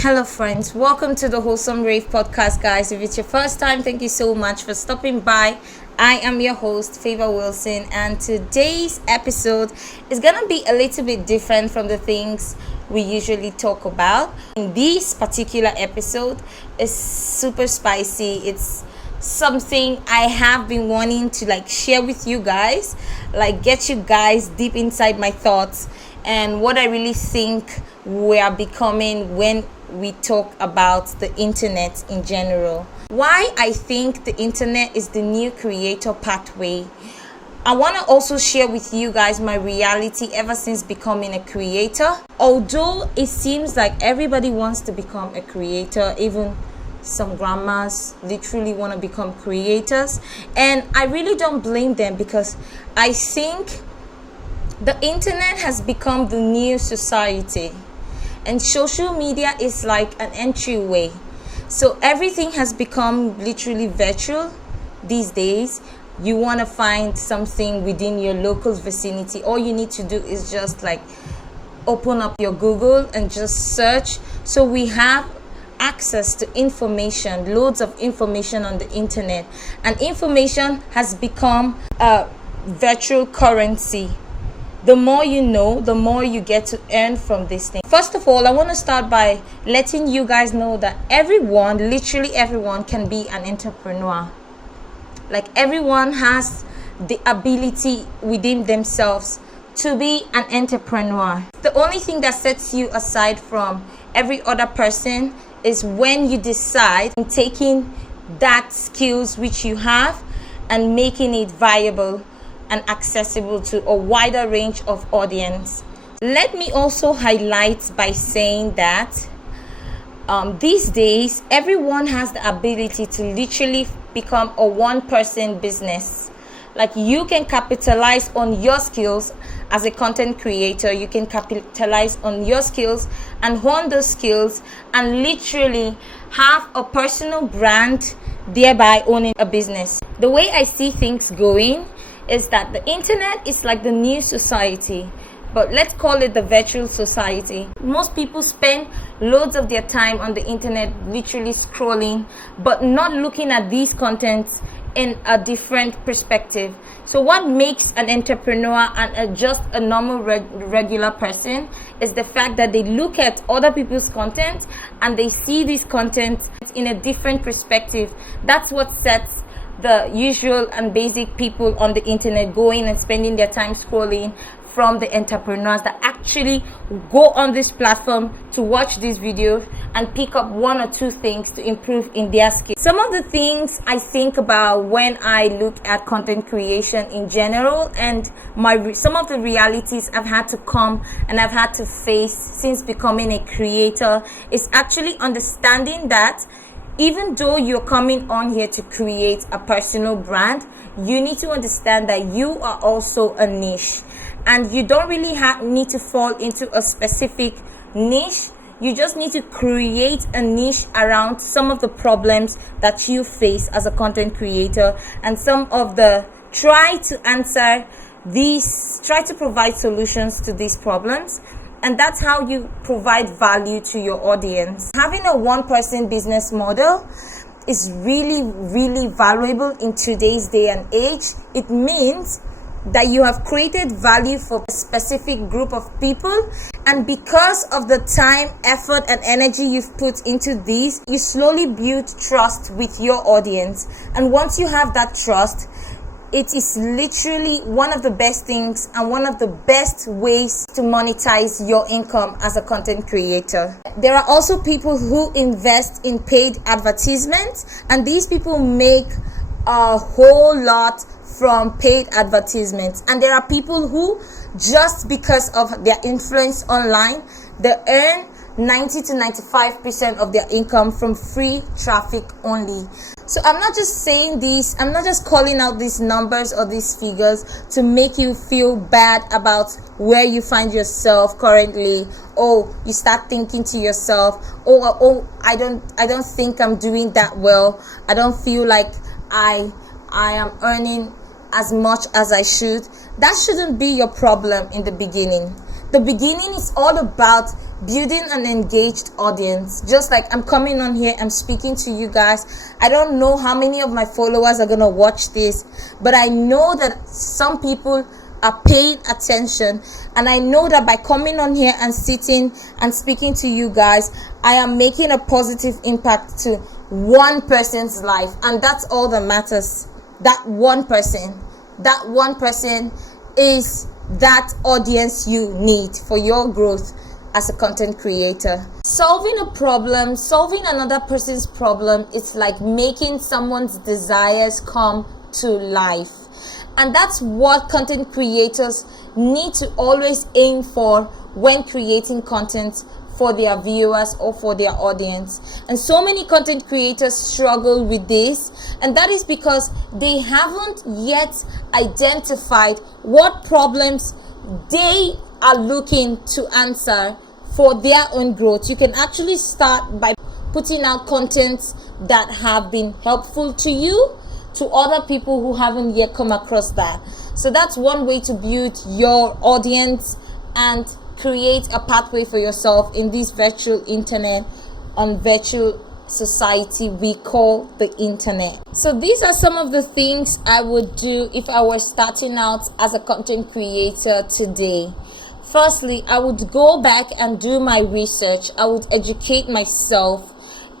Hello friends, welcome to the Wholesome Rave Podcast, guys. If it's your first time, thank you so much for stopping by. I am your host, fayvohwilson, and today's episode is gonna be a little bit different from the things we usually talk about. In this particular episode is super spicy. It's something I have been wanting to share with you guys, get you guys deep inside my thoughts and what I really think we are becoming when we talk about the internet in general. Why I think the internet is the new creator pathway. I want to also share with you guys my reality ever since becoming a creator. Although it seems like everybody wants to become a creator, even some grandmas literally want to become creators, and I really don't blame them because I think the internet has become the new society. And social media is like an entryway. So everything has become literally virtual these days. You want to find something within your local vicinity. All you need to do is just open up your Google and just search. So we have access to information, loads of information on the internet. And information has become a virtual currency. The more you know, the more you get to earn from this thing. First of all, I want to start by letting you guys know that literally everyone can be an entrepreneur. Everyone has the ability within themselves to be an entrepreneur. The only thing that sets you aside from every other person is when you decide on taking that skills which you have and making it viable and accessible to a wider range of audience. Let me also highlight by saying that these days everyone has the ability to literally become a one-person business. You can capitalize on your skills as a content creator. You can capitalize on your skills and hone those skills and literally have a personal brand, thereby owning a business. The way I see things going is that the internet is like the new society, but let's call it the virtual society. Most people spend loads of their time on the internet literally scrolling, but not looking at these contents in a different perspective. So what makes an entrepreneur and just a normal regular person is the fact that they look at other people's content and they see this content in a different perspective. That's what sets the usual and basic people on the internet going and spending their time scrolling from the entrepreneurs that actually go on this platform to watch this video and pick up one or two things to improve in their skills. Some of the things I think about when I look at content creation in general and some of the realities I've had to come and I've had to face since becoming a creator is actually understanding that even though you're coming on here to create a personal brand, you need to understand that you are also a niche. And you don't really need to fall into a specific niche. You just need to create a niche around some of the problems that you face as a content creator and try to provide solutions to these problems. And that's how you provide value to your audience. Having a one-person business model is really, really valuable in today's day and age. It means that you have created value for a specific group of people. And because of the time, effort, and energy you've put into these, you slowly build trust with your audience. And once you have that trust, it is literally one of the best things and one of the best ways to monetize your income as a content creator. There are also people who invest in paid advertisements, and these people make a whole lot from paid advertisements. And there are people who, just because of their influence online, they earn 90 to 95% of their income from free traffic only. So I'm not just saying this, I'm not just calling out these numbers or these figures to make you feel bad about where you find yourself currently. Oh, you start thinking to yourself, I don't think I'm doing that well. I don't feel like I am earning as much as I should. That shouldn't be your problem in the beginning. The beginning is all about building an engaged audience. Just like I'm coming on here, I'm speaking to you guys. I don't know how many of my followers are going to watch this, but I know that some people are paying attention, and I know that by coming on here and sitting and speaking to you guys, I am making a positive impact to one person's life, and that's all that matters. That one person is that audience you need for your growth as a content creator. Solving another person's problem, it's like making someone's desires come to life. And that's what content creators need to always aim for when creating content for their viewers or for their audience. And so many content creators struggle with this, and that is because they haven't yet identified what problems they are looking to answer for their own growth. You can actually start by putting out content that have been helpful to you, to other people who haven't yet come across that. So that's one way to build your audience and create a pathway for yourself in this virtual internet, on virtual society we call the internet. So these are some of the things I would do if I were starting out as a content creator today. Firstly, I would go back and do my research. I would educate myself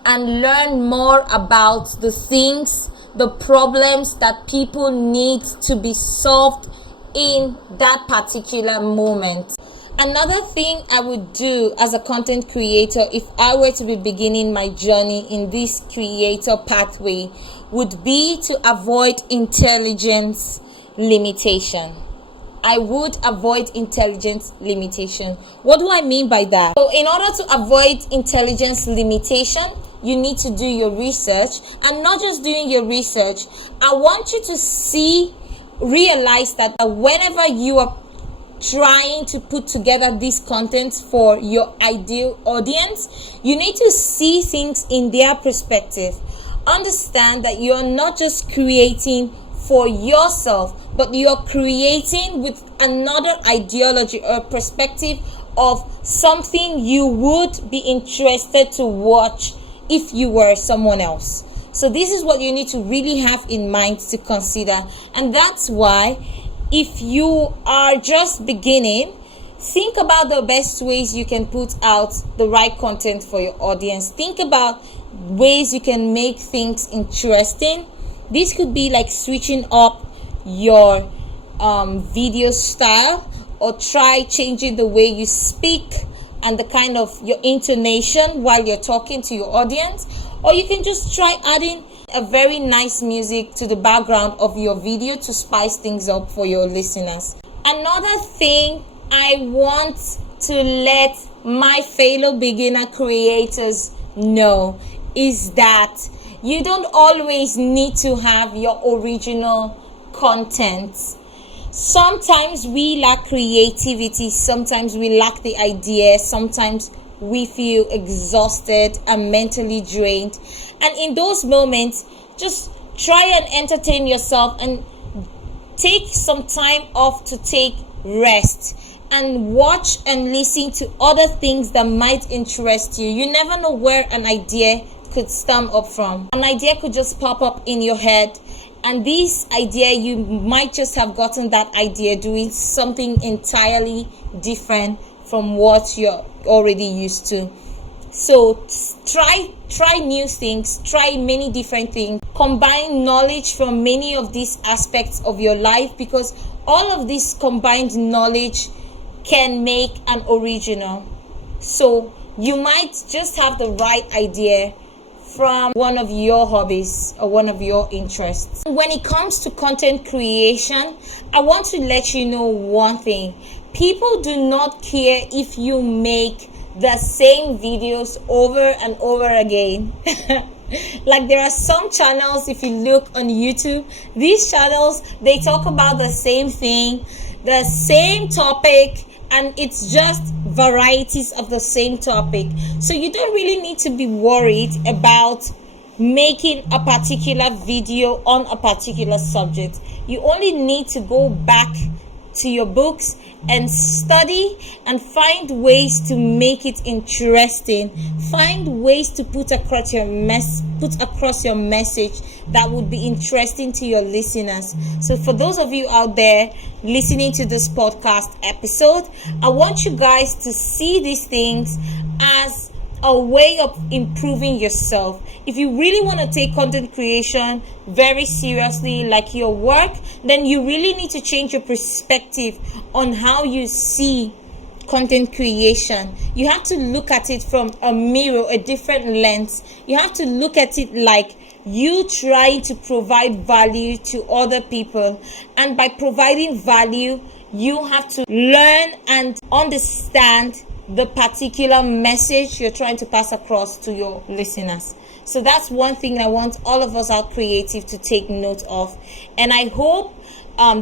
and learn more about the things, the problems that people need to be solved in that particular moment. Another thing I would do as a content creator if I were to be beginning my journey in this creator pathway would be to avoid intelligence limitation. I would avoid intelligence limitation. What do I mean by that? So in order to avoid intelligence limitation, you need to do your research, and not just doing your research. I want you to realize that whenever you are trying to put together this content for your ideal audience, you need to see things in their perspective. Understand that you're not just creating for yourself, but you're creating with another ideology or perspective of something you would be interested to watch if you were someone else. So this is what you need to really have in mind to consider. And that's why if you are just beginning, think about the best ways you can put out the right content for your audience. Think about ways you can make things interesting. This could be like switching up your video style, or try changing the way you speak and the kind of your intonation while you're talking to your audience. Or you can just try adding a very nice music to the background of your video to spice things up for your listeners. Another thing I want to let my fellow beginner creators know is that you don't always need to have your original content. Sometimes we lack creativity, sometimes we lack the idea, sometimes we feel exhausted and mentally drained. And in those moments, just try and entertain yourself and take some time off to take rest and watch and listen to other things that might interest you. You never know where an idea could stem up from. An idea could just pop up in your head, and this idea, you might just have gotten that idea doing something entirely different from what you're already used to. So try new things, try many different things, combine knowledge from many of these aspects of your life, because all of this combined knowledge can make an original. So you might just have the right idea from one of your hobbies or one of your interests. When it comes to content creation, I want to let you know one thing. People do not care if you make the same videos over and over again. Like there are some channels, if you look on YouTube, these channels, they talk about the same thing, the same topic, and it's just varieties of the same topic. So you don't really need to be worried about making a particular video on a particular subject. You only need to go back to your books and study and find ways to make it interesting. Find ways to put across your message that would be interesting to your listeners. So for those of you out there listening to this podcast episode, I want you guys to see these things as a way of improving yourself. If you really want to take content creation very seriously, like your work, then you really need to change your perspective on how you see content creation. You have to look at it from a mirror, a different lens. You have to look at it like you trying to provide value to other people, and by providing value, you have to learn and understand the particular message you're trying to pass across to your listeners. So that's one thing I want all of us out creative to take note of. And I hope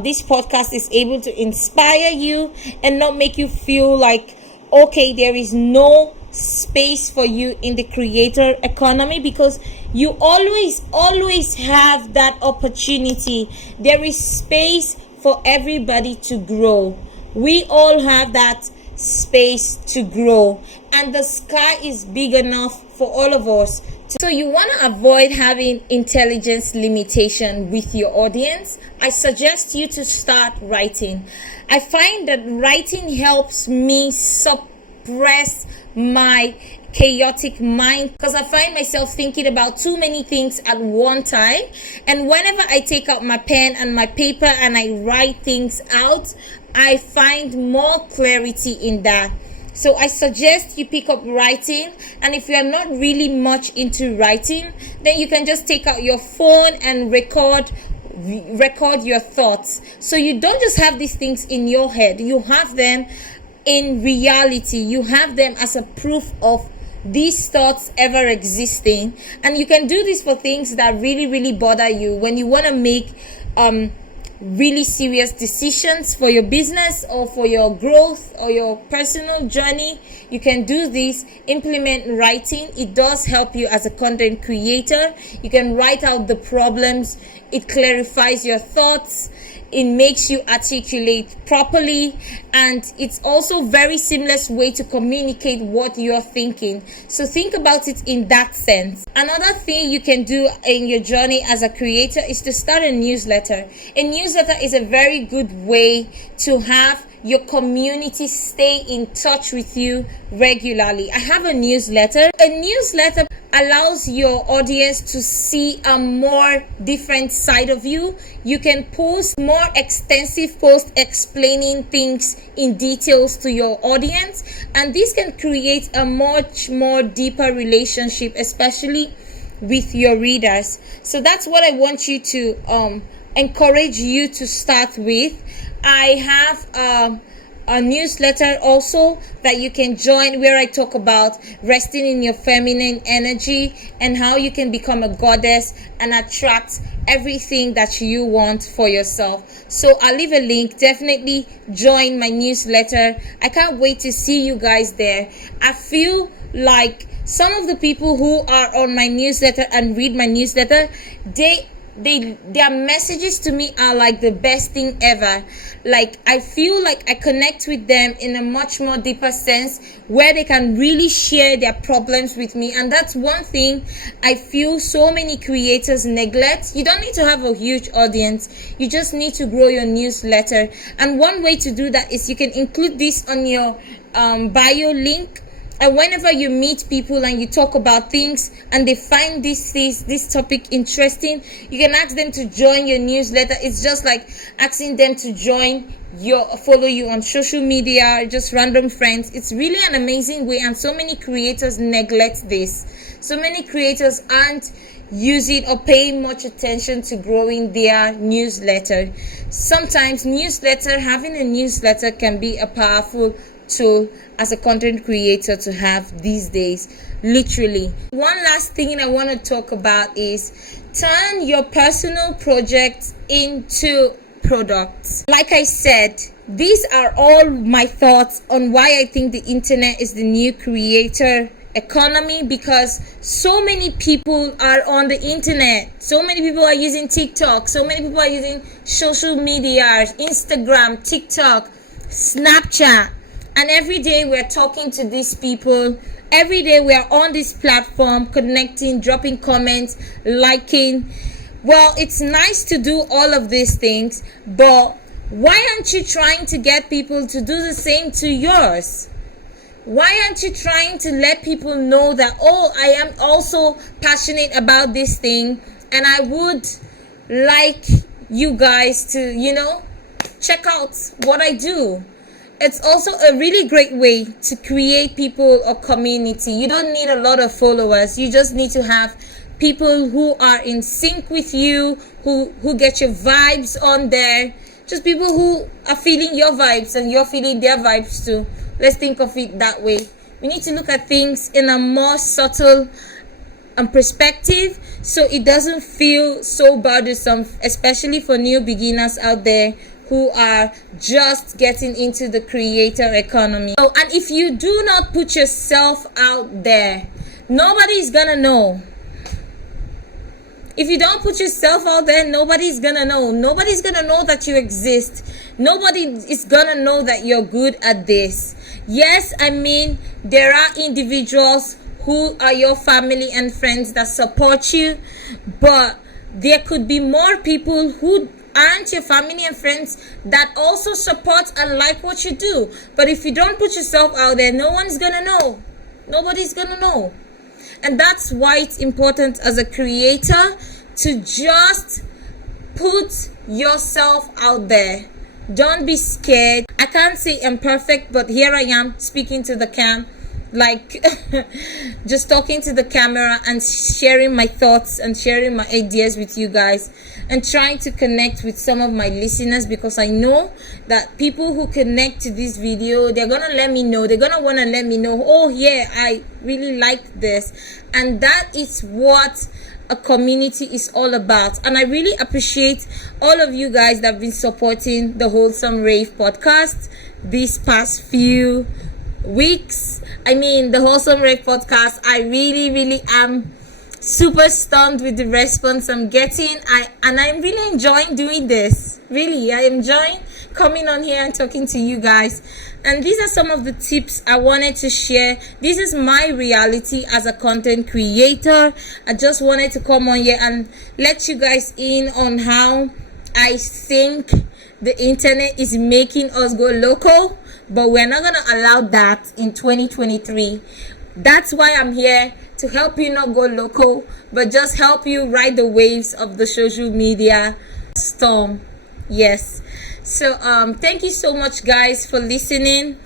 this podcast is able to inspire you and not make you feel like, okay, there is no space for you in the creator economy, because you always have that opportunity. There is space for everybody to grow. We all have that space to grow, and the sky is big enough for all of us. So you want to avoid having intelligence limitation with your audience. I suggest you to start writing. I find that writing helps me suppress my chaotic mind, because I find myself thinking about too many things at one time, and whenever I take out my pen and my paper and I write things out, I find more clarity in that. So I suggest you pick up writing, and if you are not really much into writing, then you can just take out your phone and record your thoughts. So you don't just have these things in your head, you have them in reality. You have them as a proof of these thoughts ever existing. And you can do this for things that really bother you. When you want to make really serious decisions for your business or for your growth or your personal journey, you can do this. Implement writing. It does help you as a content creator. You can write out the problems. It clarifies your thoughts. It makes you articulate properly, and it's also very seamless way to communicate what you're thinking. So think about it in that sense. Another thing you can do in your journey as a creator is to start a newsletter. A newsletter is a very good way to have your community stay in touch with you regularly. I have a newsletter. A newsletter allows your audience to see a more different side of you. You can post more extensive posts explaining things in details to your audience, and this can create a much more deeper relationship, especially with your readers. So that's what I want you to encourage you to start with. I have a newsletter also that you can join, where I talk about resting in your feminine energy and how you can become a goddess and attract everything that you want for yourself. So I'll leave a link. Definitely join my newsletter. I can't wait to see you guys there. I feel like some of the people who are on my newsletter and read my newsletter, their messages to me are like the best thing ever. Like, I feel like I connect with them in a much more deeper sense, where they can really share their problems with me. And that's one thing I feel so many creators neglect. You don't need to have a huge audience. You just need to grow your newsletter. And one way to do that is you can include this on your bio link. And whenever you meet people and you talk about things and they find this topic interesting, you can ask them to join your newsletter. It's just like asking them to follow you on social media, just random friends. It's really an amazing way, and so many creators neglect this. So many creators aren't using or paying much attention to growing their newsletter. Sometimes having a newsletter can be a powerful tool as a content creator to have these days, literally. One last thing I want to talk about is turn your personal projects into products. Like I said, these are all my thoughts on why I think the internet is the new creator economy, because so many people are on the internet. So many people are using TikTok. So many people are using social media, Instagram, TikTok, Snapchat. And every day we're talking to these people. Every day we are on this platform, connecting, dropping comments, liking. Well, it's nice to do all of these things, but why aren't you trying to get people to do the same to yours? Why aren't you trying to let people know that, oh, I am also passionate about this thing, and I would like you guys to, check out what I do. It's also a really great way to create people or community. You don't need a lot of followers. You just need to have people who are in sync with you, who get your vibes on there. Just people who are feeling your vibes and you're feeling their vibes too. Let's think of it that way. We need to look at things in a more subtle perspective, so it doesn't feel so bothersome, especially for new beginners out there who are just getting into the creator economy. Oh, and if you do not put yourself out there, nobody's gonna know. If you don't put yourself out there, nobody's gonna know. Nobody's gonna know that you exist. Nobody is gonna know that you're good at this. Yes, I mean, there are individuals who are your family and friends that support you, but there could be more people who aren't your family and friends that also support and like what you do. But if you don't put yourself out there, no one's gonna know. Nobody's gonna know. And that's why it's important as a creator to just put yourself out there. Don't be scared. I can't say I'm perfect, but here I am speaking to the cam, like just talking to the camera and sharing my thoughts and sharing my ideas with you guys, and trying to connect with some of my listeners, because I know that people who connect to this video, they're gonna let me know, they're gonna want to let me know, oh yeah, I really like this. And that is what a community is all about. And I really appreciate all of you guys that have been supporting the Wholesome Rave podcast these past few weeks. I mean, the Wholesome Rave podcast, I really am super stunned with the response I'm getting. I'm really enjoying doing this. Really, I enjoy coming on here and talking to you guys. And these are some of the tips I wanted to share. This is my reality as a content creator. I just wanted to come on here and let you guys in on how I think the internet is making us go local, but we're not gonna allow that in 2023. That's why I'm here, to help you not go local, but just help you ride the waves of the social media storm. Yes. So thank you so much, guys, for listening.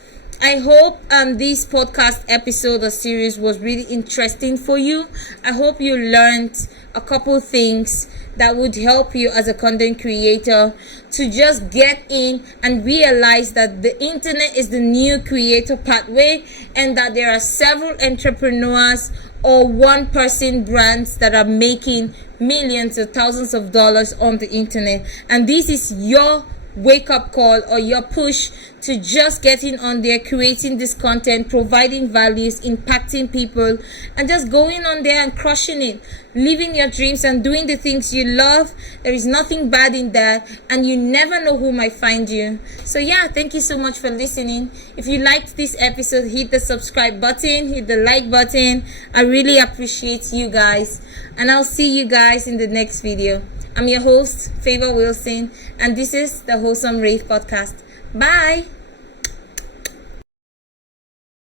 I hope this podcast episode or series was really interesting for you. I hope you learned a couple things that would help you as a content creator to just get in and realize that the internet is the new creator pathway, and that there are several entrepreneurs or one person brands that are making millions or thousands of dollars on the internet. And this is your wake up call or your push to just getting on there, creating this content, providing values, impacting people, and just going on there and crushing it, living your dreams and doing the things you love. There is nothing bad in that, and you never know who might find you. So yeah, thank you so much for listening. If you liked this episode, hit the subscribe button, hit the like button. I really appreciate you guys, and I'll see you guys in the next video. I'm your host, Fayvohwilson, and this is the Wholesome Rave Podcast. Bye!